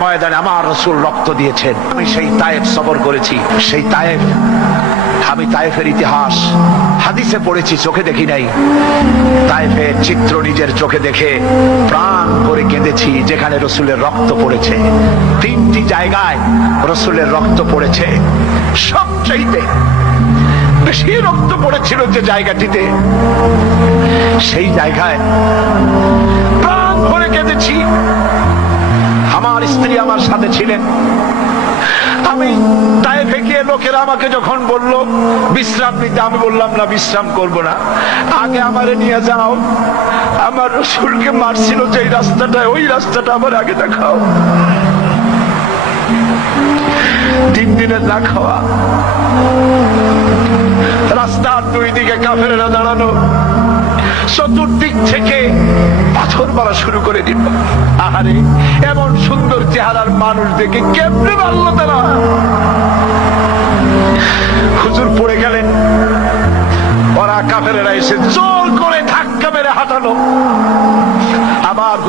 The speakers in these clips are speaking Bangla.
ময়দানে আমার রসুল রক্ত দিয়েছেন। আমি সেই করেছি। সেই আমি তায়েফের ইতিহাস। হাদিসে পড়েছি, চোখে দেখি নাই। তায়েফের চিত্র নিজের চোখে দেখে প্রাণ করে কেঁদেছি, যেখানে রসুলের রক্ত পড়েছে। তিনটি জায়গায় রসুলের রক্ত পড়েছে। সবচাইতে বেশি রক্ত পড়েছিল যে জায়গাটিতে, সেই জায়গায় আমার সাথে ছিলেন। আমি তাই গিয়ে লোকেরা আমাকে যখন বলল, বিশ্রাম নিতে, আমি বললাম, না, বিশ্রাম করব না। আগে আমারে নিয়ে যাও। আমার রসুলকে মারছিল যে রাস্তাটায়, ওই রাস্তাটা আমার আগে দেখাও। তিন দিনের না খাওয়া। রাস্তার দুই দিকে কাফেরা দাঁড়ানো। চতুর্দিক থেকে মারা শুরু করে দিল। আহারে এমন সুন্দর চেহারার মানুষ দেখে কেমনে মারলো তারা?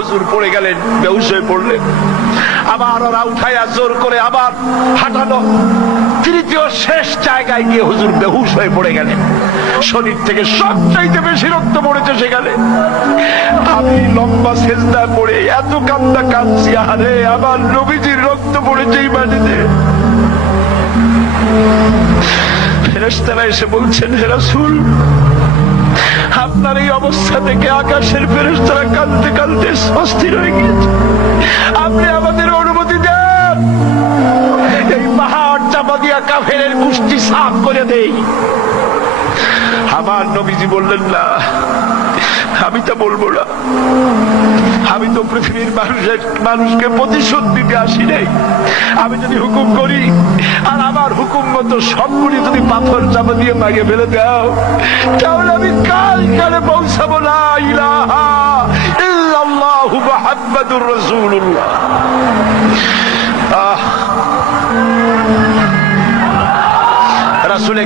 হুজুর পড়ে গেলেন বেহুশ হয়ে পড়লেন। আবার ওরা উঠাইয়া জোর করে আবার হাঁটালো। তৃতীয় শেষ জায়গায় গিয়ে হুজুর বেহুশ হয়ে পড়ে গেলেন। শরীর থেকে সবচাইতে বেশি রক্ত পড়েছে সেখানে। আমি লম্বা সেজদা পড়ে এত কান্দা কাঁদছি, আরে, আমার নবীজির রক্ত পড়েছে এই মাটিতে। ফেরেশতারা এসে বলছেন, হে রাসূল আপনার এই অবস্থা থেকে আকাশের ফেরেশতারা কাঁদতে কাঁদতে অস্থির হয়ে গিয়েছে। আপনি আমাদের অনুমতি দেন। এই পাহাড় চাপা দিয়া কাফের কুষ্টি সাফ করে দেই। আমার নবীজি বললেন, না আমি তা বলব না। আমি তো পৃথিবীর মানুষের মানুষকে প্রতিশোধ দিতে আসি নাই। আমি যদি হুকুম করি, আর আমার হুকুম মতো সবগুলি যদি পাথর চাপা দিয়ে মাগে ফেলে দাও, তাহলে আমি কাল কালে পৌঁছাবো না? ইলাহা ইল্লাল্লাহু মুহাম্মাদুর রাসূলুল্লাহ। আহ। রাসূলে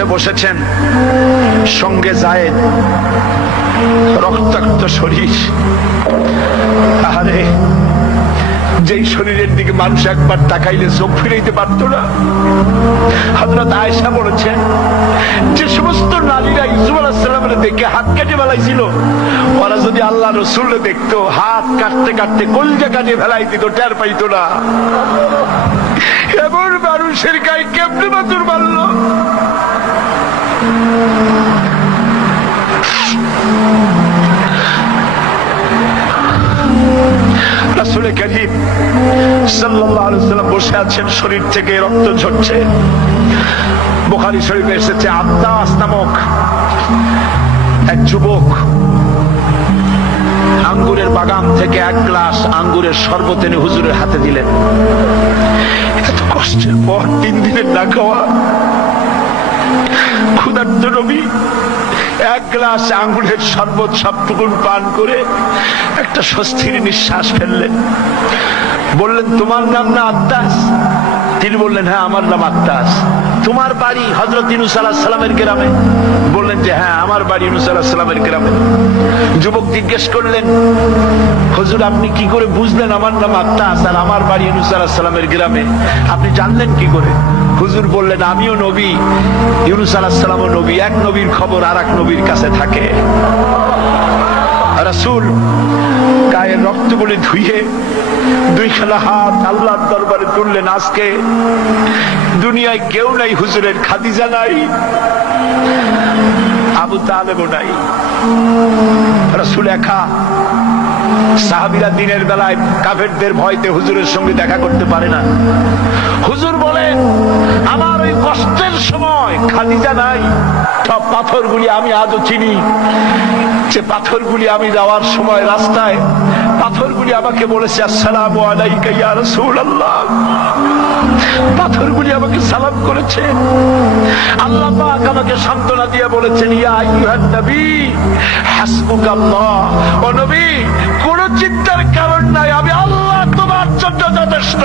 উঠে বসেছেন। সঙ্গে যায় রক্তাক্ত শরীর। আরে যেই শরীরের দিকে মানুষ একবার তাকাইলে চোখ ফিরাইতে পারত না। হজরত আয়েশা বলেছেন, যে সমস্ত নারীরা ইসুফ আলাহিসাল্লামের দেখে হাত কেটে ফেলাইছিল, ওরা যদি আল্লাহ রসুল দেখতো, হাত কাটতে কাটতে কলজা কাটে ফেলাই দিত, টের পাইতো না। এমন মানুষের গায়ে কেমনে বাতুর মারলো? রাসূলে আলাইহি সাল্লাম বসে আছেন, শরীর থেকে রক্ত ঝরছে। বুখারী শরীফে এসেছে আব্দাস নামক এক যুবক আঙ্গুরের বাগান থেকে এক গ্লাস আঙ্গুরের শরবত এনে হুজুরের হাতে দিলেন। এত কষ্টের পর তিন দিনের না খাওয়া। ক্ষুধার্ত নবী এক গ্লাস আঙ্গুরের শরবত সবটুকুন পান করে একটা স্বস্তির নিঃশ্বাস ফেললেন। বললেন, তোমার নাম না আত্মাস তিনি বললেন হ্যাঁ আমার নাম আত্মাস তোমার বাড়ি হজরত ইনুস সালামের গ্রামে? বললেন যে হ্যাঁ আমার বাড়ি ইনুস সালামের গ্রামে। যুবক জিজ্ঞেস করলেন, হজুর, আপনি কি করে বুঝলেন আমার নাম আত্মাস আর আমার বাড়ি ইনুস সালামের গ্রামে? আপনি জানলেন কি করে? হুজুর বললেন, আমিও নবী। ইউনুস আলাহ সালামও নবী। এক নবীর খবর আর এক নবীর কাছে থাকে। রাসূল গায়ের রক্ত বলে দুই খেলা হাত আল্লাহর দরবারে তুললেন। আজকে দুনিয়ায় কেউ নাই, হুজুরের খাদিজা নাই, আবু তালেবও নাই। রাসূল একা সাহাবিরা দিনের বেলায় কাফেরদের ভয়তে হুজুরের সঙ্গে দেখা করতে পারে না। হুজুর বলেন আমার ওই কষ্টের সময় খাদিজা নাই। সব পাথরগুলি আমি আজও চিনি। যে পাথরগুলি আমি যাওয়ার সময় রাস্তায়, পাথরগুলি আমাকে বলেছে, আসসালাম আলাইকা ইয়া পাথরগুলি আমাকে সালাম করেছে। আল্লাহ আমাকে সান্ত্বনা দিয়ে বলেছেন, ইয়া আইয়ুহান নবী, কোন চিন্তার কারণ নাই, আমি আল্লাহ তোমার জন্য যথেষ্ট।